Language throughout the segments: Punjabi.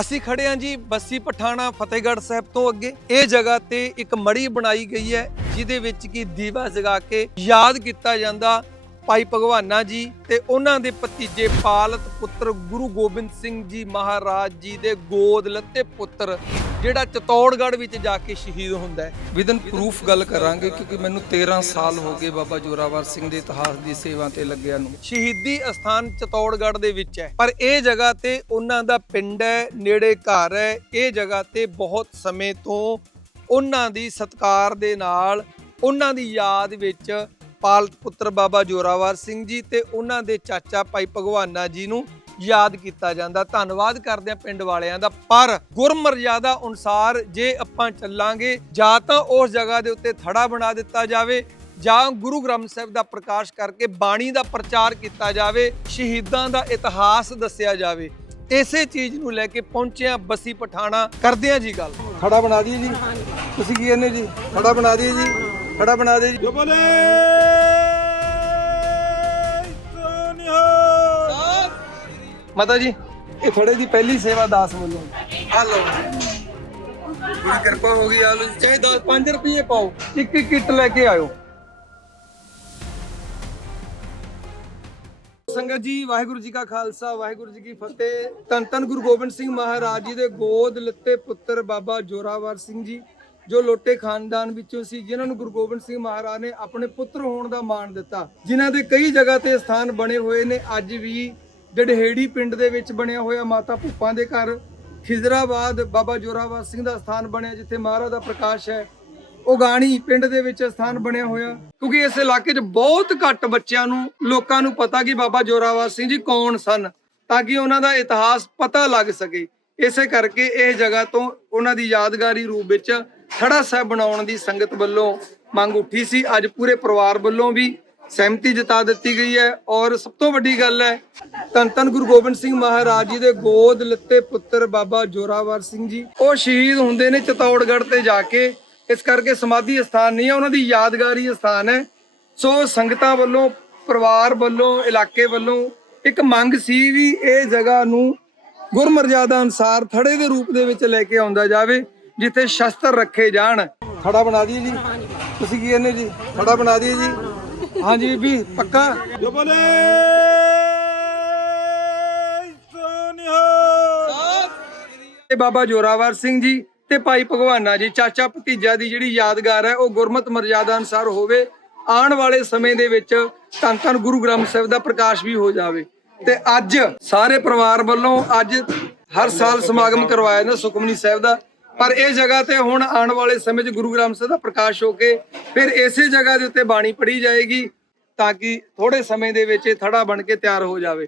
ਅਸੀਂ ਖੜੇ ਹਾਂ ਜੀ ਬੱਸੀ ਪਠਾਣਾ ਫਤਿਹਗੜ੍ਹ ਸਾਹਿਬ ਤੋਂ ਅੱਗੇ। ਇਹ ਜਗ੍ਹਾ ਤੇ ਇੱਕ ਮੜੀ ਬਣਾਈ ਗਈ ਹੈ, ਜਿਹਦੇ ਵਿੱਚ ਕੀ ਦੀਵਾ ਜਗਾ ਕੇ ਯਾਦ ਕੀਤਾ ਜਾਂਦਾ ਭਾਈ ਭਗਵਾਨਾ ਜੀ ਤੇ ਉਹਨਾਂ ਦੇ ਭਤੀਜੇ ਪਾਲਤ ਪੁੱਤਰ ਗੁਰੂ ਗੋਬਿੰਦ ਸਿੰਘ ਜੀ ਮਹਾਰਾਜ ਜੀ ਦੇ ਗੋਦ ਲੱਤੇ ਪੁੱਤਰ ਜਿਹੜਾ ਚਤੌੜਗੜ੍ਹ ਵਿੱਚ ਜਾ ਕੇ ਸ਼ਹੀਦ ਹੁੰਦਾ ਹੈ। ਵਿਦਨ ਪ੍ਰੂਫ ਗੱਲ ਕਰਾਂਗੇ ਕਿਉਂਕਿ ਮੈਨੂੰ 13 ਸਾਲ ਹੋ ਗਏ ਬਾਬਾ ਜੋਰਾਵਰ ਸਿੰਘ ਦੇ ਇਤਿਹਾਸ ਦੀ ਸੇਵਾ ਤੇ ਲੱਗਿਆ ਨੂੰ। ਸ਼ਹੀਦੀ ਅਸਥਾਨ ਚਤੌੜਗੜ੍ਹ ਦੇ ਵਿੱਚ ਹੈ। ਪਰ ਇਹ ਜਗ੍ਹਾ ਤੇ ਉਹਨਾਂ ਦਾ ਪਿੰਡ ਹੈ ਨੇੜੇ ਘਰ ਹੈ। ਇਹ ਜਗ੍ਹਾ ਤੇ ਬਹੁਤ ਸਮੇਂ ਤੋਂ ਉਹਨਾਂ ਦੀ ਸਤਕਾਰ ਦੇ ਨਾਲ ਉਹਨਾਂ ਦੀ ਯਾਦ ਵਿੱਚ ਪਾਲਤ ਪੁੱਤਰ ਬਾਬਾ ਜੋਰਾਵਰ ਸਿੰਘ ਜੀ ਤੇ ਉਹਨਾਂ ਦੇ ਚਾਚਾ ਭਾਈ ਭਗਵਾਨਾ ਜੀ ਨੂੰ ਯਾਦ ਕੀਤਾ ਜਾਂਦਾ। ਧੰਨਵਾਦ ਕਰਦੇ ਆ ਪਿੰਡ ਵਾਲਿਆਂ ਦਾ। ਪਰ ਗੁਰਮਰਜ਼ਾਦਾ ਅਨੁਸਾਰ ਜੇ ਆਪਾਂ ਚੱਲਾਂਗੇ, ਜਾਂ ਤਾਂ ਉਸ ਜਗ੍ਹਾ ਦੇ ਉੱਤੇ ਥੜਾ ਬਣਾ ਦਿੱਤਾ ਜਾਵੇ, ਜਾਂ ਗੁਰੂ ਗ੍ਰੰਥ ਸਾਹਿਬ ਦਾ ਪ੍ਰਕਾਸ਼ ਕਰਕੇ ਬਾਣੀ ਦਾ ਪ੍ਰਚਾਰ ਕੀਤਾ ਜਾਵੇ, ਸ਼ਹੀਦਾਂ ਦਾ ਇਤਿਹਾਸ ਦੱਸਿਆ ਜਾਵੇ। ਇਸੇ ਚੀਜ਼ ਨੂੰ ਲੈ ਕੇ ਪਹੁੰਚਿਆ ਬਸੀ ਪਠਾਣਾ। ਕਰਦੇ ਆ ਜੀ ਗੱਲ। ਖੜਾ ਬਣਾ ਦਈਏ ਜੀ। ਤੁਸੀਂ ਕੀ ਕਹਿੰਦੇ ਜੀ? ਖੜਾ ਬਣਾ ਦਈਏ ਜੀ। ਖੜਾ ਬਣਾ ਦੇ ਜੀ। ਬੋਲੇ। ਮਾਤਾ ਜੀ ਇਹ ਥੋੜੇ ਦੀ ਪਹਿਲੀ ਸੇਵਾ ਦਾਸ ਵੱਲੋਂ ਆ ਲਓ। ਬੜੀ ਕਿਰਪਾ ਹੋ ਗਈ ਆ ਲਓ ਚਾਹੇ 10 5 ਰੁਪਏ ਪਾਓ ਇੱਕ ਇੱਕ ਕਿੱਟ ਲੈ ਕੇ ਆਇਓ। ਸੰਗਤ ਜੀ ਵਾਹਿਗੁਰੂ ਜੀ ਕਾ ਖਾਲਸਾ ਵਾਹਿਗੁਰੂ ਜੀ ਕੀ ਫਤਿਹ। ਧੰਨ ਧੰਨ ਗੁਰੂ ਗੋਬਿੰਦ ਸਿੰਘ ਮਹਾਰਾਜ ਜੀ ਦੇ ਗੋਦ ਲੱਤੇ ਪੁੱਤਰ ਬਾਬਾ ਜੋਰਾਵਰ ਸਿੰਘ ਜੀ। ਜੋ ਲੋਟੇ ਖਾਨਦਾਨ ਵਿੱਚੋਂ ਸੀ, ਜਿਨ੍ਹਾਂ ਨੂੰ ਗੁਰੂ ਗੋਬਿੰਦ ਸਿੰਘ ਮਹਾਰਾਜ ਨੇ ਆਪਣੇ ਪੁੱਤਰ ਹੋਣ ਦਾ ਮਾਣ ਦਿੱਤਾ, ਜਿਨ੍ਹਾਂ ਦੇ ਕਈ ਜਗ੍ਹਾ ਤੇ ਸਥਾਨ ਬਣੇ ਹੋਏ ਨੇ, ਅੱਜ ਵੀ ਡੜਹੇੜੀ ਪਿੰਡ ਦੇ ਵਿੱਚ ਬਣਿਆ ਹੋਇਆ ਮਾਤਾ ਭੁੱਪਾਂ ਦੇ ਘਰ, ਖਿਜ਼ਰਾਬਾਦ ਬਾਬਾ ਜੋਰਾਵਰ ਸਿੰਘ ਦਾ ਸਥਾਨ ਬਣਿਆ, ਜਿੱਥੇ ਮਹਾਰਾਜ ਦਾ ਪ੍ਰਕਾਸ਼ ਹੈ ਉਗਾਣੀ ਪਿੰਡ ਦੇ ਵਿੱਚ ਸਥਾਨ ਬਣਿਆ ਹੋਇਆ, ਕਿਉਂਕਿ ਇਸ ਇਲਾਕੇ 'ਚ ਬਹੁਤ ਘੱਟ ਬੱਚਿਆਂ ਨੂੰ, ਲੋਕਾਂ ਨੂੰ ਪਤਾ ਕਿ ਬਾਬਾ ਜੋਰਾਵਰ ਸਿੰਘ ਜੀ ਕੌਣ ਸਨ, ਤਾਂ ਕਿ ਉਹਨਾਂ ਦਾ ਇਤਿਹਾਸ ਪਤਾ ਲੱਗ ਸਕੇ। ਇਸੇ ਕਰਕੇ ਇਹ ਜਗ੍ਹਾ ਤੋਂ ਉਹਨਾਂ ਦੀ ਯਾਦਗਾਰੀ ਰੂਪ ਵਿੱਚ ਥੜਾ ਸਾਹਿਬ ਬਣਾਉਣ ਦੀ ਸੰਗਤ ਵੱਲੋਂ ਮੰਗ ਉੱਠੀ ਸੀ। ਅੱਜ ਪੂਰੇ ਪਰਿਵਾਰ ਵੱਲੋਂ ਵੀ ਸਹਿਮਤੀ ਜਤਾ ਦਿੱਤੀ ਗਈ ਹੈ ਔਰ ਸਭ ਤੋਂ ਵੱਡੀ ਗੱਲ ਹੈ, ਧੰਨ ਧੰਨ ਗੁਰੂ ਗੋਬਿੰਦ ਸਿੰਘ ਮਹਾਰਾਜ ਜੀ ਦੇ ਗੋਦ ਲੱਤੇ ਪੁੱਤਰ ਬਾਬਾ ਜੋਰਾਵਰ ਸਿੰਘ ਜੀ। ਉਹ ਸ਼ਹੀਦ ਹੁੰਦੇ ਨੇ ਚਤੌੜਗੜ੍ਹ ਤੇ ਜਾ ਕੇ। ਇਸ ਕਰਕੇ ਸਮਾਧੀ ਸਥਾਨ ਨਹੀਂ ਹੈ, ਉਹਨਾਂ ਦੀ ਯਾਦਗਾਰੀ ਸਥਾਨ ਹੈ। ਸੋ ਸੰਗਤਾਂ ਵੱਲੋਂ, ਪਰਿਵਾਰ ਵੱਲੋਂ, ਇਲਾਕੇ ਵੱਲੋਂ ਇੱਕ ਮੰਗ ਸੀ ਵੀ ਇਹ ਜਗ੍ਹਾ ਨੂੰ ਗੁਰਮਰਜ਼ਾਦਾ ਅਨੁਸਾਰ ਥੜੇ ਦੇ ਰੂਪ ਦੇ ਵਿੱਚ ਲੈ ਕੇ ਆਉਂਦਾ ਜਾਵੇ। ਜਿੱਥੇ ਸ਼ਸਤਰ ਰੱਖੇ ਜਾਣ। ਥੜਾ ਬਣਾ ਦਈਏ ਜੀ। ਤੁਸੀਂ ਕੀ ਕਹਿੰਦੇ ਜੀ? ਥੜਾ ਬਣਾ ਦਈਏ ਜੀ। ਹਾਂਜੀ ਬੀਬੀ ਪੱਕਾ? ਬੋਲੇ ਤੇ ਬਾਬਾ ਜੋਰਾਵਰ ਸਿੰਘ ਜੀ ਤੇ ਭਾਈ ਭਗਵਾਨਾ ਜੀ ਚਾਚਾ ਭਤੀਜਾ ਦੀ ਜਿਹੜੀ ਯਾਦਗਾਰ ਹੈ ਉਹ ਗੁਰਮਤ ਮਰਜ਼ਾਦਾ ਅਨੁਸਾਰ ਹੋਵੇ। ਆਉਣ ਵਾਲੇ ਸਮੇਂ ਦੇ ਵਿੱਚ ਧੰਨ ਧੰਨ ਗੁਰੂ ਗ੍ਰੰਥ ਸਾਹਿਬ ਦਾ ਪ੍ਰਕਾਸ਼ ਵੀ ਹੋ ਜਾਵੇ। ਤੇ ਅੱਜ ਸਾਰੇ ਪਰਿਵਾਰ ਵੱਲੋਂ ਅੱਜ ਹਰ ਸਾਲ ਸਮਾਗਮ ਕਰਵਾਇਆ ਜਾਂਦਾ ਸੁਖਮਨੀ ਸਾਹਿਬ ਦਾ। ਪਰ ਇਹ ਜਗ੍ਹਾ ਤੇ ਹੁਣ ਆਉਣ ਵਾਲੇ ਸਮੇਂ 'ਚ ਗੁਰੂ ਗ੍ਰੰਥ ਸਾਹਿਬ ਦਾ ਪ੍ਰਕਾਸ਼ ਹੋ ਕੇ ਫਿਰ ਇਸੇ ਜਗ੍ਹਾ ਦੇ ਉੱਤੇ ਬਾਣੀ ਪੜ੍ਹੀ ਜਾਏਗੀ ਤਾਂ ਕਿ ਥੋੜੇ ਸਮੇਂ ਦੇ ਵਿੱਚ ਇਹ ਥੜਾ ਬਣ ਕੇ ਤਿਆਰ ਹੋ ਜਾਵੇ।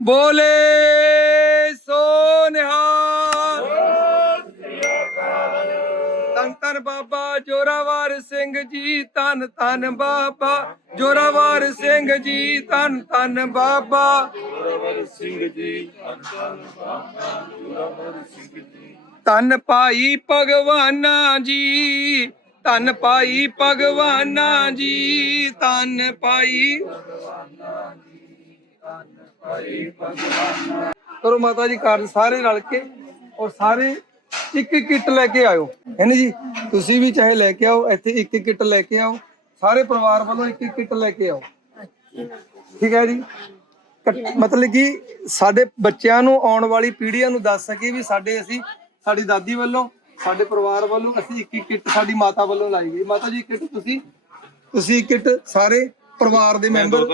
ਬੋਲੇ ਸੋ ਨਿਹਾਲ। ਧੰਨ ਧੰਨ ਬਾਬਾ। ਜੋਰਾਵਰ ਸਿੰਘ ਜੀ, ਧੰਨ ਧੰਨ ਬਾਬਾ। ਜੋਰਾਵਰ ਸਿੰਘ ਜੀ, ਧੰਨ ਧੰਨ ਬਾਬਾ। ਧੰਨ ਭਾਈ ਭਗਵਾਨਾ ਜੀ, ਧੰਨ ਪਾਈ ਭਗਵਾਨਾ ਜੀ, ਧੰਨ ਭਾਈ ਕਰੋ ਮਾਤਾ ਜੀ ਕਾਰਜ ਸਾਰੇ ਰਲ ਕੇ ਔਰ ਸਾਰੇ ਇੱਕ ਇੱਕ ਕਿੱਟ ਲੈ ਕੇ ਆਇਓ। ਹੈ ਨਾ ਜੀ? ਤੁਸੀਂ ਵੀ ਚਾਹੇ ਲੈ ਕੇ ਆਓ, ਇੱਥੇ ਇੱਕ ਇੱਕ ਕਿੱਟ ਲੈ ਕੇ ਆਓ, ਸਾਰੇ ਪਰਿਵਾਰ ਵੱਲੋਂ ਇੱਕ ਇੱਕ ਕਿੱਟ ਲੈ ਕੇ ਆਓ। ਠੀਕ ਹੈ ਜੀ? ਮਤਲਬ ਕਿ ਸਾਡੇ ਬੱਚਿਆਂ ਨੂੰ ਆਉਣ ਵਾਲੀ ਪੀੜ੍ਹੀਆਂ ਨੂੰ ਦੱਸ ਸਕੇ ਵੀ ਸਾਡੇ ਅਸੀਂ ਸਾਡੀ ਦਾਦੀ ਵੱਲੋਂ ਸਾਡੇ ਪਰਿਵਾਰ ਵੱਲੋਂ ਅਸੀਂ ਇੱਕ ਇੱਕ ਕਿੱਟ ਸਾਡੀ ਮਾਤਾ ਵੱਲੋਂ ਲਾਈ ਗਈ। ਮਾਤਾ ਜੀ ਕਿੱਟ ਤੁਸੀਂ? ਤੁਸੀਂ ਕਿੱਟ ਸਾਰੇ ਪਰਿਵਾਰ ਦੇ ਮੈਂਬਰ?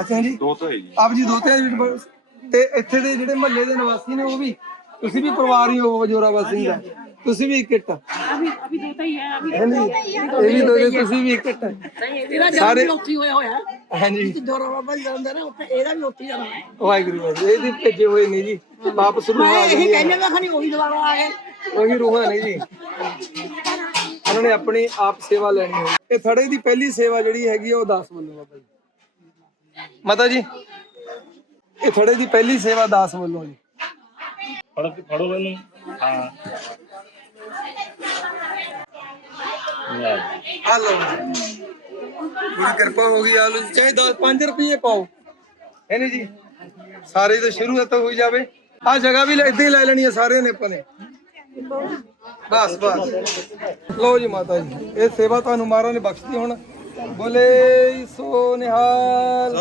ਅੱਛਾ ਜੀ। ਦੋ ਤਾਂ ਹੈ ਜੀ। ਆਪ ਜੀ ਜੀ ਬਸ। ਤੇ ਇੱਥੇ ਦੇ ਜਿਹੜੇ ਮਹੱਲੇ ਦੇ ਨਿਵਾਸੀ ਨੇ ਉਹ ਵੀ ਤੁਸੀਂ ਵੀ ਪਰਿਵਾਰ ਹੀ ਹੋ ਜੋਰਾਵਰ ਸਿੰਘ ਦਾ। ਤੁਸੀਂ ਵੀ ਇੱਕ ਕਿੱਟ अभी अभी दोता ही है अभी ਹਾਂਜੀ ਇਹ ਵੀ ਦੋਤੇ ਤੁਸੀਂ ਵੀ ਇੱਕ ਕਿੱਟ ਇਹਦਾ ਸਾਰੇ- ਜਨਮ ਵੀ ਉੱਥੇ ਹੀ ਹੋਇਆ ਹੋਇਆ ਹਾਂਜੀ ਦੋਰਾ ਬਾਬਾ ਜੀ ਦਾ ਹੁੰਦਾ ਨਾ ਉੱਥੇ ਇਹਦਾ ਵੀ ਉੱਥੇ ਹੀ ਜਾਣਾ ਹੈ। ਵਾਹਿਗੁਰੂ ਵਾਹਿਗੁਰੂ ਇਹ ਵੀ ਭੇਜੇ ਹੋਏ ਨੇ ਜੀ ਵਾਪਸ ਰੂਹਾਂ ਮੈਂ ਆ ਇਹੀ ਗਈਆਂ ਕਹਿੰਦਾ ਮੈਂ ਖਾਣੀ ਉਹੀ ਦੁਬਾਰਾ ਆ ਗਏ ਉਹੀ ਰੂਹਾਂ ਨੇ ਜੀ ਉਹਨਾਂ ਨੇ ਆਪਣੀ ਆਪ ਸੇਵਾ ਲੈਣੀ ਹੈ ਇਹ ਥੜੇ ਦੀ ਪਹਿਲੀ ਸੇਵਾ ਜਿਹੜੀ ਹੈਗੀ ਆ ਉਹ ਦਾਸ ਵੱਲੋਂ ਬਾਬਾ ਜੀ ਮਾਤਾ ਜੀ ਇਹ ਥੜੇ ਦੀ ਪਹਿਲੀ ਸੇਵਾ ਦਾਸ ਵੱਲੋਂ ਜੀ ਫੜੋ ਫੜੋ ਇਹਨੂੰ ਹਾਂ ਆ ਲਓ ਕਿਰਪਾ ਹੋ ਗਈ ਆ ਲਓ ਚਾਹੇ 10 5 ਰੁਪਏ ਪਾਓ। ਹੈ ਨੀ ਜੀ? ਸਾਰੇ ਤਾਂ ਸ਼ੁਰੂ ਤਾਂ ਹੋਈ ਜਾਵੇ। ਆ ਜਗ੍ਹਾ ਵੀ ਏਦਾਂ ਹੀ ਲੈ ਲੈਣੀ ਆ ਸਾਰਿਆਂ ਨੇ ਆਪਾਂ ਨੇ। ਬਸ ਬਸ। ਲਓ ਜੀ ਮਾਤਾ ਜੀ। ਇਹ ਸੇਵਾ ਤੁਹਾਨੂੰ ਮਹਾਰਾਜ ਨੇ ਬਖਸ਼ੀ ਹੁਣ। ਬੋਲੇ ਸੋ ਨਿਹਾਲ।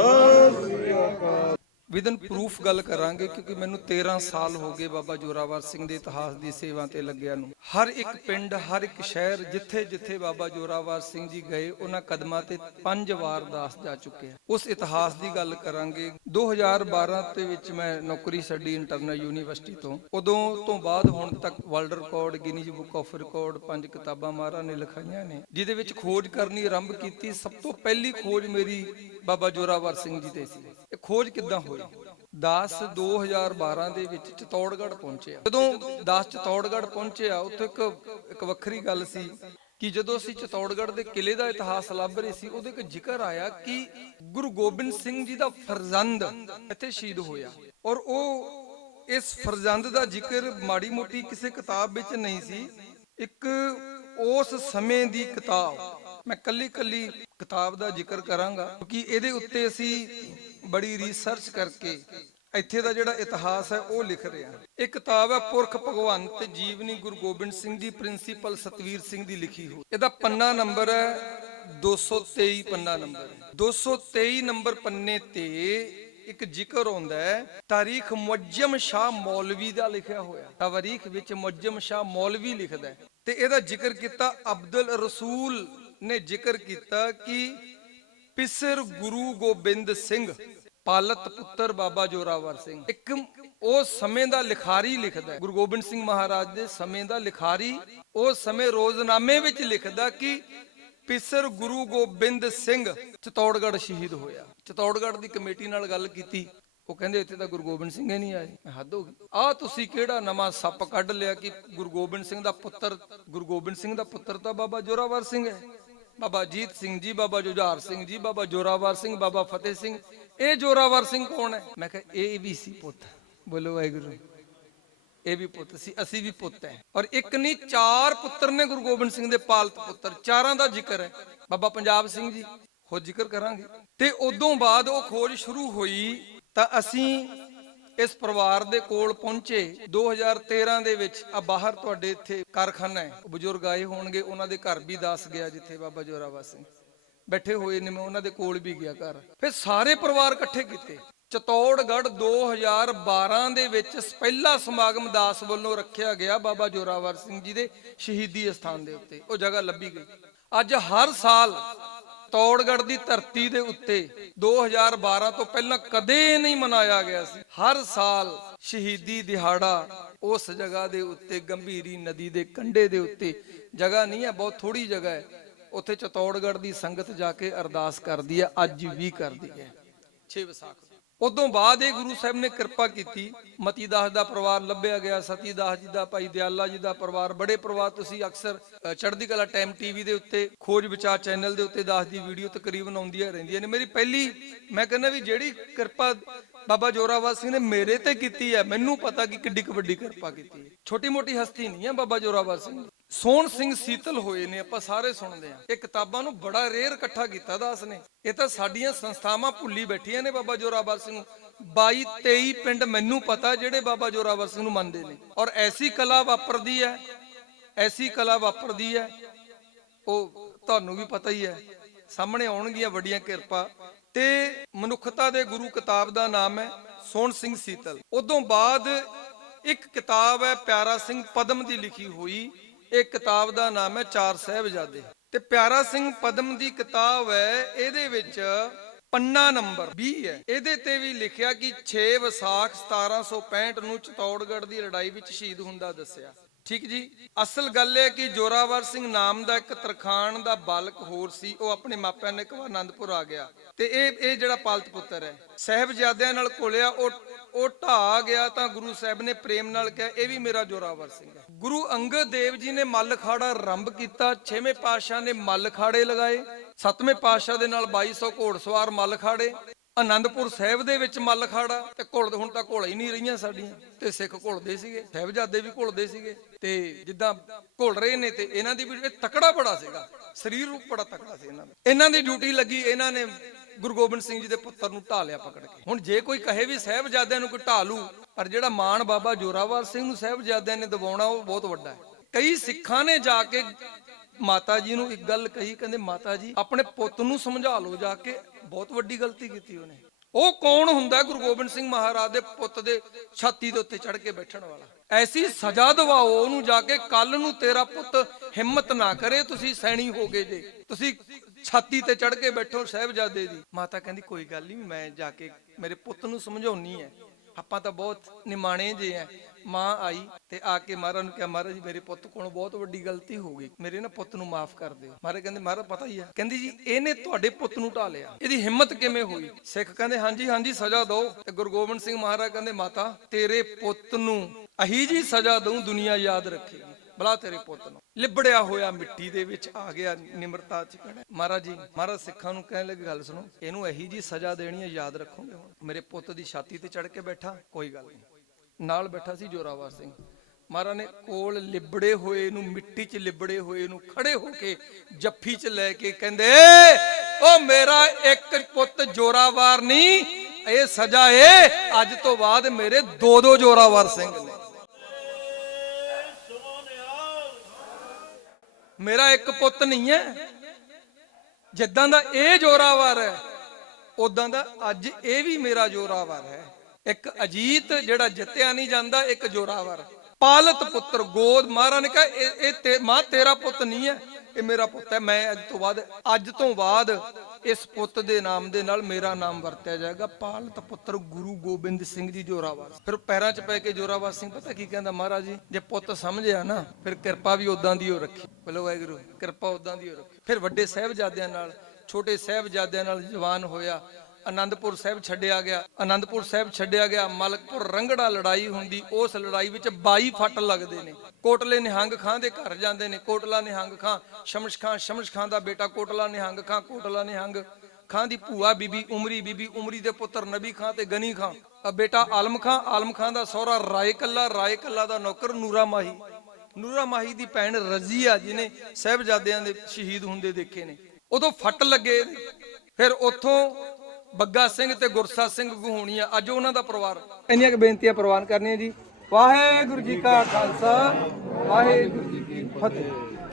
ਵਿਦਨ ਪ੍ਰੂਫ ਗੱਲ ਕਰਾਂਗੇ ਕਿਉਂਕਿ ਮੈਨੂੰ 13 ਸਾਲ ਹੋ ਗਏ ਬਾਬਾ ਜੋਰਾਵਰ ਸਿੰਘ ਦੇ ਇਤਿਹਾਸ ਦੀ ਸੇਵਾ ਤੇ ਲੱਗਿਆ ਨੂੰ। ਹਰ ਇੱਕ ਪਿੰਡ, ਹਰ ਇੱਕ ਸ਼ਹਿਰ, ਜਿੱਥੇ ਜਿੱਥੇ ਬਾਬਾ ਜੋਰਾਵਰ ਸਿੰਘ ਜੀ ਗਏ, ਉਹਨਾਂ ਕਦਮਾਂ ਤੇ ਪੰਜ ਵਾਰ ਦਾਸ ਜਾ ਚੁੱਕੇ ਉਸ ਇਤਿਹਾਸ ਦੀ ਗੱਲ ਕਰਾਂਗੇ। 2012 ਦੇ ਵਿੱਚ ਮੈਂ ਨੌਕਰੀ ਛੱਡੀ ਇੰਟਰਨਲ ਯੂਨੀਵਰਸਿਟੀ ਤੋਂ। ਉਦੋਂ ਤੋਂ ਬਾਅਦ ਹੁਣ ਤੱਕ world record, Guinness book of record ਪੰਜ ਕਿਤਾਬਾਂ ਮਹਾਰਾਜ ਨੇ ਲਿਖਾਈਆਂ ਨੇ, ਜਿਹਦੇ ਵਿੱਚ ਖੋਜ ਕਰਨੀ ਆਰੰਭ ਕੀਤੀ। ਸਭ ਤੋਂ ਪਹਿਲੀ ਖੋਜ ਮੇਰੀ ਬਾਬਾ ਜੋਰਾਵਰ ਸਿੰਘ ਜੀ ਤੇ ਸੀ। ਇਹ ਖੋਜ ਕਿੱਦਾਂ ਹੋਈ? ਦਾਸ 2012 ਦੇ ਵਿੱਚ ਚਤੌੜਗੜ੍ਹ ਪਹੁੰਚਿਆ। ਜਦੋਂ ਦਾਸ ਚਤੌੜਗੜ੍ਹ ਪਹੁੰਚਿਆ, ਉੱਥੇ ਇੱਕ ਇੱਕ ਵੱਖਰੀ ਗੱਲ ਸੀ ਕਿ ਜਦੋਂ ਅਸੀਂ ਚਤੌੜਗੜ੍ਹ ਦੇ ਕਿਲੇ ਦਾ ਇਤਿਹਾਸ ਲੱਭ ਰਹੇ ਸੀ, ਉਹਦੇ ਇੱਕ ਜ਼ਿਕਰ ਆਇਆ ਕਿ ਗੁਰੂ ਗੋਬਿੰਦ ਸਿੰਘ ਜੀ ਦਾ ਫਰਜ਼ੰਦ ਇੱਥੇ ਸ਼ਹੀਦ ਹੋਇਆ। ਔਰ ਉਹ ਇਸ ਫਰਜ਼ੰਦ ਦਾ ਜ਼ਿਕਰ ਮਾੜੀ ਮੋਟੀ ਕਿਸੇ ਕਿਤਾਬ ਵਿੱਚ ਨਹੀਂ ਸੀ, ਇੱਕ ਉਸ ਸਮੇਂ ਦੀ ਕਿਤਾਬ। ਮੈਂ ਕੱਲੀ ਕੱਲੀ ਕਿਤਾਬ ਦਾ ਜ਼ਿਕਰ ਕਰਾਂਗਾ, ਕਿਉਂਕਿ ਇਹਦੇ ਉੱਤੇ ਅਸੀਂ ਬੜੀ ਰਿਸਰਚ ਕਰਕੇ ਇੱਥੇ ਦਾ ਜਿਹੜਾ ਇਤਿਹਾਸ ਹੈ, ਉਹ ਲਿਖ ਰਹੇ। ਇਹ ਕਿਤਾਬ ਹੈ ਪੁਰਖ ਭਗਵੰਤ ਜੀਵਨੀ ਗੁਰੂ ਗੋਬਿੰਦ ਸਿੰਘ ਜੀ ਪ੍ਰਿੰਸੀਪਲ ਸਤਵੀਰ ਸਿੰਘ ਦੀ ਲਿਖੀ ਹੋਈ। ਇਹਦਾ ਪੰਨਾ ਨੰਬਰ ਹੈ 223 ਪੰਨਾ ਨੰਬਰ। 223 ਨੰਬਰ ਪੰਨੇ ਤੇ ਇੱਕ ਜ਼ਿਕਰ ਹੁੰਦਾ ਹੈ, ਤਾਰੀਖ ਮੁਅੱਜਮ ਸ਼ਾਹ ਮੌਲਵੀ ਦਾ ਲਿਖਿਆ ਹੋਇਆ। ਤਾਰੀਖ ਵਿੱਚ ਮੁਅੱਜਮ ਸ਼ਾਹ ਮੌਲਵੀ ਲਿਖਦਾ ਹੈ। ਤੇ ਇਹਦਾ ਜ਼ਿਕਰ ਕੀਤਾ ਅਬਦੁਲ ਰਸੂਲ ਨੇ ਜ਼ਿਕਰ ਕੀਤਾ ਕਿ ਪਿਸਰ ਗੁਰੂ ਗੋਬਿੰਦ ਸਿੰਘ, ਪਾਲਤ ਪੁੱਤਰ ਬਾਬਾ ਜੋਰਾਵਰ ਸਿੰਘ। ਇੱਕ ਉਸ ਸਮੇਂ ਦਾ ਲਿਖਾਰੀ ਲਿਖਦਾ ਗੁਰੂ ਗੋਬਿੰਦ ਸਿੰਘ ਮਹਾਰਾਜ ਦੇ ਸਮੇਂ ਦਾ ਲਿਖਾਰੀ ਉਸ ਸਮੇਂ ਰੋਜ਼ਨਾਮੇ ਵਿੱਚ ਲਿਖਦਾ ਕਿ ਪਿਸਰ ਗੁਰੂ ਗੋਬਿੰਦ ਸਿੰਘ ਚਤੌੜਗੜ੍ਹ ਸ਼ਹੀਦ ਹੋਇਆ। ਚਤੌੜਗੜ੍ਹ ਦੀ ਕਮੇਟੀ ਨਾਲ ਗੱਲ ਕੀਤੀ। ਉਹ ਕਹਿੰਦੇ, ਇੱਥੇ ਤਾਂ ਗੁਰੂ ਗੋਬਿੰਦ ਸਿੰਘ ਹੀ ਨਹੀਂ ਆਏ। ਮੈਂ ਹੱਦ ਹੋ ਗਈ। ਆ ਤੁਸੀਂ ਕਿਹੜਾ ਨਵਾਂ ਸੱਪ ਕੱਢ ਲਿਆ ਕਿ ਗੁਰੂ ਗੋਬਿੰਦ ਸਿੰਘ ਦਾ ਪੁੱਤਰ, ਗੁਰੂ ਗੋਬਿੰਦ ਸਿੰਘ ਦਾ ਪੁੱਤਰ ਤਾਂ ਬਾਬਾ ਜੋਰਾਵਰ ਸਿੰਘ ਹੈ? ਬਾਬਾ ਜੀਤ ਸਿੰਘ ਜੀ, ਬਾਬਾ ਜੁਝਾਰ ਸਿੰਘ ਜੀ, ਬਾਬਾ ਜੋਰਾਵਰ ਸਿੰਘ, ਬਾਬਾ ਫਤਿਹ ਸਿੰਘ। ਇਹ ਜੋਰਾਵਰ ਸਿੰਘ ਕੌਣ ਹੈ? ਮੈਂ ਕਿਹਾ, ਇਹ ਵੀ ਸੀ ਪੁੱਤ। ਬੋਲੋ ਵਾਹਿਗੁਰੂ। ਇਹ ਵੀ ਪੁੱਤ ਸੀ, ਅਸੀਂ ਵੀ ਪੁੱਤ ਹੈ। ਔਰ ਇੱਕ ਨਹੀਂ, ਚਾਰ ਪੁੱਤਰ ਨੇ ਗੁਰੂ ਗੋਬਿੰਦ ਸਿੰਘ ਦੇ ਪਾਲਤ ਪੁੱਤਰ। ਚਾਰਾਂ ਦਾ ਜ਼ਿਕਰ ਹੈ। ਬਾਬਾ ਪੰਜਾਬ ਸਿੰਘ ਜੀ ਹੋ ਜ਼ਿਕਰ ਕਰਾਂਗੇ। ਤੇ ਉਦੋਂ ਬਾਅਦ ਉਹ ਖੋਜ ਸ਼ੁਰੂ ਹੋਈ ਤਾਂ ਅਸੀਂ ਇਸ ਪਰਿਵਾਰ ਦੇ ਕੋਲ ਪਹੁੰਚੇ। 2013 ਦੇ ਵਿੱਚ ਆ ਬਾਹਰ ਤੁਹਾਡੇ ਇੱਥੇ ਕਾਰਖਾਨਾ ਹੈ। ਬਜ਼ੁਰਗ ਆਏ ਹੋਣਗੇ, ਉਹਨਾਂ ਦੇ ਘਰ ਵੀ ਦੱਸ ਗਿਆ ਜਿੱਥੇ ਬਾਬਾ ਜੋਰਾਵਰ ਸਿੰਘ। ਬੈਠੇ ਹੋਏ ਨੇ ਮੈਂ ਉਹਨਾਂ ਦੇ ਕੋਲ ਵੀ ਗਿਆ ਘਰ। ਫਿਰ ਸਾਰੇ ਪਰਿਵਾਰ ਇਕੱਠੇ ਕੀਤੇ। ਚਤੌੜਗੜ੍ਹ 2012 ਦੇ ਵਿੱਚ ਪਹਿਲਾ ਸਮਾਗਮ ਦਾਸ ਵੱਲੋਂ ਰੱਖਿਆ ਗਿਆ ਬਾਬਾ ਜੋਰਾਵਰ ਸਿੰਘ ਜੀ ਦੇ ਸ਼ਹੀਦੀ ਸਥਾਨ ਦੇ ਉੱਤੇ। ਉਹ ਜਗ੍ਹਾ ਲੱਭੀ ਗਈ। ਅੱਜ ਹਰ ਸਾਲ ਤੌੜਗੜ੍ਹ ਦੀ ਧਰਤੀ ਦੇ ਉੱਤੇ 2012 ਤੋਂ ਪਹਿਲਾਂ ਕਦੇ ਨਹੀਂ ਮਨਾਇਆ ਗਿਆ ਸੀ। ਹਰ ਸਾਲ ਸ਼ਹੀਦੀ ਦਿਹਾੜਾ ਉਸ ਜਗ੍ਹਾ ਦੇ ਉੱਤੇ, ਗੰਭੀਰੀ ਨਦੀ ਦੇ ਕੰਢੇ ਦੇ ਉੱਤੇ। ਜਗ੍ਹਾ ਨਹੀਂ ਹੈ, ਬਹੁਤ ਥੋੜੀ ਜਗ੍ਹਾ ਹੈ। ਉੱਥੇ ਚਤੌੜਗੜ ਦੀ ਸੰਗਤ ਜਾ ਕੇ ਅਰਦਾਸ ਕਰਦੀ ਹੈ, ਅੱਜ ਵੀ ਕਰਦੀ ਹੈ। 6 ਵਿਸਾਖ ਉਦੋਂ ਬਾਅਦ ਇਹ ਗੁਰੂ ਸਾਹਿਬ ਨੇ ਕਿਰਪਾ ਕੀਤੀ ਮਤੀ ਦਾਸ ਦਾ ਪਰਿਵਾਰ ਲੱਭਿਆ ਗਿਆ ਸਤੀ ਦਾਸ ਜੀ ਦਾ ਭਾਈ ਦਿਆਲਾ ਜੀ ਦਾ ਪਰਿਵਾਰ, ਬੜੇ ਪਰਿਵਾਰ ਤੁਸੀਂ ਅਕਸਰ ਚੜ੍ਹਦੀ ਕਲਾ ਟਾਈਮ ਟੀਵੀ ਦੇ ਉੱਤੇ, ਖੋਜ ਵਿਚਾਰ ਚੈਨਲ ਦੇ ਉੱਤੇ ਦਾਸ ਦੀ ਵੀਡੀਓ ਤਕਰੀਬਨ ਆਉਂਦੀਆਂ ਰਹਿੰਦੀਆਂ ਨੇ। ਮੇਰੀ ਪਹਿਲੀ, ਮੈਂ ਕਹਿੰਦਾ ਵੀ ਜਿਹੜੀ ਕਿਰਪਾ ਬਾਬਾ ਜੋਰਾਵਰ ਸਿੰਘ ਨੇ ਮੇਰੇ ਤੇ ਕੀਤੀ ਹੈ, ਮੈਨੂੰ ਪਤਾ ਕਿ ਕਿੱਡੀ ਕੁ ਵੱਡੀ ਕਿਰਪਾ ਕੀਤੀ ਹੈ। ਛੋਟੀ ਮੋਟੀ ਹਸਤੀ ਨਹੀਂ ਹੈ ਬਾਬਾ ਜੋਰਾਵਰ ਸਿੰਘ ਸੋਹਣ ਸਿੰਘ ਸੀਤਲ ਹੋਏ ਨੇ, ਆਪਾਂ ਸਾਰੇ ਸੁਣਦੇ ਆ ਇਹ ਕਿਤਾਬਾਂ ਨੂੰ ਬੜਾ ਰੇਅਰ ਇਕੱਠਾ ਕੀਤਾ ਦਾਸ ਨੇ। ਇਹ ਤਾਂ ਸਾਡੀਆਂ ਸੰਸਥਾਵਾਂ ਭੁੱਲੀ ਬੈਠੀਆਂ ਨੇ ਬਾਬਾ ਜੋਰਾਵਰ ਸਿੰਘ। ਨੂੰ 22 23 ਪਿੰਡ ਮੈਨੂੰ ਪਤਾ ਜਿਹੜੇ ਬਾਬਾ ਜੋਰਾਵਰ ਸਿੰਘ ਨੂੰ ਮੰਨਦੇ ਨੇ। ਔਰ ਐਸੀ ਕਲਾ ਵਾਪਰਦੀ ਹੈ, ਐਸੀ ਕਲਾ ਵਾਪਰਦੀ ਹੈ, ਉਹ ਤੁਹਾਨੂੰ ਵੀ ਪਤਾ ਹੀ ਹੈ, ਸਾਹਮਣੇ ਆਉਣਗੀਆਂ ਵੱਡੀਆਂ ਕਿਰਪਾ। ਤੇ ਮਨੁੱਖਤਾ ਦੇ ਗੁਰੂ ਕਿਤਾਬ ਦਾ ਨਾਮ ਹੈ ਸੋਹਣ ਸਿੰਘ ਸੀਤਲ। ਉਦੋਂ ਬਾਅਦ ਇੱਕ ਕਿਤਾਬ ਹੈ ਪਿਆਰਾ ਸਿੰਘ ਪਦਮ ਦੀ ਲਿਖੀ ਹੋਈ। ਇਹ ਕਿਤਾਬ ਦਾ ਨਾਮ ਹੈ ਚਾਰ ਸਾਹਿਬਜ਼ਾਦੇ। ਤੇ ਪਿਆਰਾ ਸਿੰਘ ਪਦਮ ਦੀ ਕਿਤਾਬ ਹੈ, ਇਹਦੇ ਵਿੱਚ ਪੰਨਾ ਨੰਬਰ 20 ਹੈ। ਇਹਦੇ ਤੇ ਵੀ ਲਿਖਿਆ ਕਿ 6 ਵਿਸਾਖ 1765 ਨੂੰ ਚਤੌੜਗੜ੍ਹ ਦੀ ਲੜਾਈ ਵਿੱਚ ਸ਼ਹੀਦ ਹੁੰਦਾ ਦੱਸਿਆ। ਠੀਕ ਜੀ? ਅਸਲ ਗੱਲ ਇਹ ਕਿ ਜੋਰਾਵਰ ਸਿੰਘ ਨਾਮ ਦਾ ਇੱਕ ਤਰਖਾਨ ਦਾ ਬਾਲਕ ਹੋਰ ਸੀ, ਉਹ ਆਪਣੇ ਮਾਪਿਆਂ ਨੇ ਇੱਕ ਵਾਰ ਆਨੰਦਪੁਰ ਆ ਗਿਆ। ਤੇ ਇਹ ਇਹ ਜਿਹੜਾ ਪਾਲਤ ਪੁੱਤਰ ਹੈ, ਸਹਿਬਜ਼ਾਦਿਆਂ ਨਾਲ ਘੁਲਿਆ, ਉਹ ਉਹ ਢਾ ਗਿਆ ਤਾਂ ਗੁਰੂ ਸਾਹਿਬ ਨੇ ਪ੍ਰੇਮ ਨਾਲ ਕਿਹਾ, ਇਹ ਵੀ ਮੇਰਾ ਜੋਰਾਵਰ ਸਿੰਘ ਹੈ। ਗੁਰੂ ਅੰਗਦ ਦੇਵ ਜੀ ਨੇ ਮੱਲ ਖਾੜਾ ਆਰੰਭ ਕੀਤਾ, ਛੇਵੇਂ ਪਾਤਸ਼ਾਹ ਨੇ ਮੱਲ ਖਾੜੇ ਲਗਾਏ, ਸੱਤਵੇਂ ਪਾਤਸ਼ਾਹ ਦੇ ਨਾਲ 2200 ਘੋੜਸਵਾਰ ਮੱਲ ਖਾੜੇ। ਆਨੰਦਪੁਰ ਸਾਹਿਬ ਦੇ ਵਿੱਚ ਮੱਲ ਖਾੜਾ ਤੇ ਘੁਲ ਹੁਣ ਤਾਂ ਘੁਲ ਹੀ ਨਹੀਂ ਰਹੀਆਂ ਸਾਡੀਆਂ। ਤੇ ਸਿੱਖ ਘੁਲਦੇ ਸੀਗੇ, ਸਾਹਿਬਜ਼ਾਦੇ ਵੀ ਘੁਲਦੇ ਸੀਗੇ। ਤੇ ਜਿੱਦਾਂ ਘੁਲ ਰਹੇ ਨੇ ਤੇ ਇਹਨਾਂ ਦੀ ਵੀ ਤਕੜਾ ਬੜਾ ਸੀਗਾ। ਸਰੀਰ ਰੂਪ ਬੜਾ ਤਕੜਾ ਸੀ ਇਹਨਾਂ ਦਾ। ਇਹਨਾਂ ਦੀ ਡਿਊਟੀ ਲੱਗੀ, ਇਹਨਾਂ ਨੇ ਗੁਰੂ ਗੋਬਿੰਦ ਸਿੰਘ ਜੀ ਦੇ ਪੁੱਤਰ ਨੂੰ ਢਾ ਲਿਆ ਪਕੜ ਕੇ। ਹੁਣ ਜੇ ਕੋਈ ਕਹੇ ਵੀ ਸਾਹਿਬਜ਼ਾਦਿਆਂ ਨੂੰ ਕੋਈ ਢਾ ਲੂ, ਪਰ ਜਿਹੜਾ ਮਾਨ ਬਾਬਾ ਜੋਰਾਵਰ ਸਿੰਘ ਨੂੰ ਸਾਹਿਬਜ਼ਾਦਿਆਂ ਨੇ ਦਬਾਉਣਾ, ਉਹ ਬਹੁਤ ਵੱਡਾ ਹੈ। ਕਈ ਸਿੱਖਾਂ ਨੇ ਜਾ ਕੇ ਮਾਤਾ ਜੀ ਨੂੰ ਇੱਕ ਗੱਲ ਕਹੀ, ਕਹਿੰਦੇ ਮਾਤਾ ਜੀ ਆਪਣੇ ਪੁੱਤ ਨੂੰ ਸਮਝਾ ਲਓ ਜਾ ਕੇ। ਬਹੁਤ ਵੱਡੀ ਗਲਤੀ ਕੀਤੀ ਉਹਨੇ। ਉਹ ਕੌਣ ਹੁੰਦਾ ਗੁਰੂ ਗੋਬਿੰਦ ਸਿੰਘ ਮਹਾਰਾਜ ਦੇ ਪੁੱਤ ਦੇ ਛਾਤੀ ਦੇ ਉੱਤੇ ਚੜ ਕੇ ਬੈਠਣ ਵਾਲਾ? ਐਸੀ ਸਜ਼ਾ ਦਿਵਾਓ ਉਹਨੂੰ ਜਾ ਕੇ ਕੱਲ ਨੂੰ ਤੇਰਾ ਪੁੱਤ ਹਿੰਮਤ ਨਾ ਕਰੇ, ਤੁਸੀਂ ਸੈਣੀ ਹੋ ਗਏ ਜੇ। ਤੁਸੀਂ ਛਾਤੀ ਤੇ ਚੜ ਕੇ ਬੈਠੋ ਸਾਹਿਬਜ਼ਾਦੇ ਦੀ। ਮਾਤਾ ਕਹਿੰਦੀ, ਕੋਈ ਗੱਲ ਨਹੀਂ ਮੈਂ ਜਾ ਕੇ ਮੇਰੇ ਪੁੱਤ ਨੂੰ ਸਮਝਾਉਣੀ ਹੈ। ਆਪਾਂ ਤਾਂ ਬਹੁਤ ਨਿਮਾਣੇ ਜੇ ਆ। ਮਾਂ ਆਈ ਤੇ ਆ ਕੇ ਮਹਾਰਾਜ ਨੂੰ ਕਿਹਾ, ਮਹਾਰਾਜ ਜੀ, ਮੇਰੇ ਪੁੱਤ ਕੋਲੋਂ ਬਹੁਤ ਵੱਡੀ ਗਲਤੀ ਹੋ ਗਈ। ਮੇਰੇ ਨਾ ਪੁੱਤ ਨੂੰ ਮਾਫ ਕਰ ਦਿਓ। ਮਹਾਰਾਜ ਕਹਿੰਦੇ, ਮਹਾਰਾਜ, ਪਤਾ ਹੀ ਆ। ਕਹਿੰਦੀ ਜੀ, ਇਹਨੇ ਤੁਹਾਡੇ ਪੁੱਤ ਨੂੰ ਢਾ ਲਿਆ। ਇਹਦੀ ਹਿੰਮਤ ਕਿਵੇਂ ਹੋਈ? ਸਿੱਖ ਕਹਿੰਦੇ, ਹਾਂਜੀ ਹਾਂਜੀ, ਸਜ਼ਾ ਦਿਓ। ਤੇ ਗੁਰੂ ਗੋਬਿੰਦ ਸਿੰਘ ਮਹਾਰਾਜ ਕਹਿੰਦੇ, ਮਾਤਾ, ਤੇਰੇ ਪੁੱਤ ਨੂੰ ਅਹੀ ਜੀ ਸਜ਼ਾ ਦਊ, ਦੁਨੀਆ ਯਾਦ ਰੱਖੇਗੀ। ਬਲਾ ਤੇਰੇ ਪੁੱਤ ਨੂੰ। ਲਿਬੜਿਆ ਹੋਇਆ ਮਿੱਟੀ ਦੇ ਵਿੱਚ ਆ ਗਿਆ, ਨਿਮਰਤਾ ਚ ਖੜਾ ਮਹਾਰਾਜ ਜੀ, ਮਹਾਰਾਜ ਸਿੱਖਾਂ ਨੂੰ ਕਹਿਣ ਲੱਗੇ, ਗੱਲ ਸੁਣੋ, ਇਹਨੂੰ ਇਹੀ ਜੀ ਸਜ਼ਾ ਦੇਣੀ ਹੈ ਯਾਦ ਰੱਖੋਗੇ ਹੁਣ? ਮੇਰੇ ਪੁੱਤ ਦੀ ਛਾਤੀ ਤੇ ਚੜ ਕੇ ਬੈਠਾ, ਕੋਈ ਗੱਲ ਨਹੀਂ। ਨਾਲ ਬੈਠਾ ਸੀ ਜੋਰਾਵਰ ਸਿੰਘ। ਮਹਾਰਾਜ ਨੇ ਕੋਲ ਲਿਬੜੇ ਹੋਏ ਨੂੰ, ਮਿੱਟੀ 'ਚ ਲਿਬੜੇ ਹੋਏ ਨੂੰ ਖੜੇ ਹੋ ਕੇ ਜੱਫੀ 'ਚ ਲੈ ਕੇ ਕਹਿੰਦੇ ਉਹ ਮੇਰਾ ਇੱਕ ਪੁੱਤ ਜੋਰਾਵਰ ਨਹੀਂ, ਇਹ ਸਜ਼ਾ ਏ। ਅੱਜ ਤੋਂ ਬਾਅਦ ਮੇਰੇ ਦੋ ਦੋ ਜੋਰਾਵਰ ਸਿੰਘ ਨੇ। ਮੇਰਾ ਇੱਕ ਪੁੱਤ ਨਹੀਂ ਹੈ। ਜਿੱਦਾਂ ਦਾ ਇਹ ਜੋਰਾਵਰ ਹੈ ਉਦਾਂ ਦਾ ਅੱਜ ਇਹ ਵੀ ਮੇਰਾ ਜੋਰਾਵਰ ਹੈ। ਇੱਕ ਅਜੀਤ ਜਿਹੜਾ ਜਿੱਤਿਆ ਨਹੀਂ ਜਾਂਦਾ, ਇੱਕ ਜੋਰਾਵਰ। ਪਾਲਤ ਪੁੱਤਰ, ਗੋਦ। ਮਹਾਰਾਜ ਨੇ ਕਿਹਾ, ਇਹ ਤੇ ਮਾਂ, ਤੇਰਾ ਪੁੱਤ ਨਹੀਂ ਹੈ, ਇਹ ਮੇਰਾ ਪੁੱਤ ਹੈ। ਮੈਂ ਅੱਜ ਤੋਂ ਬਾਅਦ ਅੱਜ ਤੋਂ ਬਾਅਦ ਇਸ ਪੁੱਤ ਦੇ ਨਾਮ ਦੇ ਨਾਲ ਮੇਰਾ ਨਾਮ ਵਰਤਿਆ ਜਾਏਗਾ। ਪਾਲਤ ਪੁੱਤਰ ਗੁਰੂ ਗੋਬਿੰਦ ਸਿੰਘ ਜੀ ਜੋਰਾਵਰ। ਫਿਰ ਪੈਰਾਂ 'ਚ ਪੈ ਕੇ ਜੋਰਾਵਰ ਸਿੰਘ, ਪਤਾ ਕੀ ਕਹਿੰਦਾ ਮਹਾਰਾਜ ਜੀ? ਜੇ ਪੁੱਤ ਸਮਝਿਆ ਨਾ, ਫਿਰ ਕਿਰਪਾ ਵੀ ਉਦਾਂ ਦੀ ਹੋ ਰੱਖੀ। ਬੋਲੋ ਵਾਹਿਗੁਰੂ, ਕਿਰਪਾ ਉਦਾਂ ਦੀ ਹੋ ਰੱਖੀ। ਫਿਰ ਵੱਡੇ ਸਾਹਿਬਜ਼ਾਦਿਆਂ ਨਾਲ, ਛੋਟੇ ਸਾਹਿਬਜ਼ਾਦਿਆਂ ਨਾਲ ਜਵਾਨ ਹੋਇਆ। ਆਨੰਦਪੁਰ ਸਾਹਿਬ ਛੱਡਿਆ ਗਿਆ। ਆਨੰਦਪੁਰ ਸਾਹਿਬ ਛੱਡਿਆ ਗਿਆ। ਮਲਕਪੁਰ ਰੰਗੜਾ ਲੜਾਈ ਹੁੰਦੀ, ਉਸ ਲੜਾਈ ਵਿੱਚ 22 ਫੱਟ ਲੱਗਦੇ ਨੇ। ਕੋਟਲੇ ਨਿਹੰਗ ਖਾਂ ਦੇ ਘਰ ਜਾਂਦੇ ਨੇ। ਕੋਟਲਾ ਨਿਹੰਗ ਖਾਂ, ਸ਼ਮਸ਼ ਖਾਂ ਸ਼ਮਸ਼ ਖਾਂ ਦਾ ਬੇਟਾ ਕੋਟਲਾ ਨਿਹੰਗ ਖਾਂ, ਕੋਟਲਾ ਨਿਹੰਗ ਖਾਂ ਦੀ ਭੂਆ ਬੀਬੀ ਉਮਰੀ ਬੀਬੀ ਉਮਰੀ ਦੇ ਪੁੱਤਰ ਨਬੀ ਖਾਂ ਤੇ ਗਨੀ ਖਾਂ। ਬੇਟਾ ਆਲਮ ਖਾਂ ਆਲਮ ਖਾਂ ਦਾ ਸਹੁਰਾ ਰਾਏ ਕੱਲਾ ਰਾਏ ਕੱਲਾ ਦਾ ਨੌਕਰ ਨੂਰਾ ਮਾਹੀ। ਨੂਰਾ ਮਾਹੀ ਦੀ ਭੈਣ ਰਜ਼ੀਆ ਜਿਹਨੇ ਸਾਹਿਬਜ਼ਾਦਿਆਂ ਦੇ ਸ਼ਹੀਦ ਹੁੰਦੇ ਦੇਖੇ ਨੇ। ਉਦੋਂ ਫੱਟ ਲੱਗੇ ਫਿਰ ਉੱਥੋਂ ਬੱਗਾ ਸਿੰਘ ਤੇ ਗੁਰਸਾ ਸਿੰਘ ਗਹੂਣੀਆ ਅੱਜ ਉਹਨਾਂ ਦਾ ਪਰਿਵਾਰ। ਇੰਨੀਆਂ ਕੁ ਬੇਨਤੀਆਂ ਪ੍ਰਵਾਨ ਕਰਨੀਆਂ ਜੀ। ਵਾਹਿਗੁਰੂ ਜੀ ਕਾ ਖਾਲਸਾ, ਵਾਹਿਗੁਰੂ ਜੀ ਕੀ ਫਤਿਹ।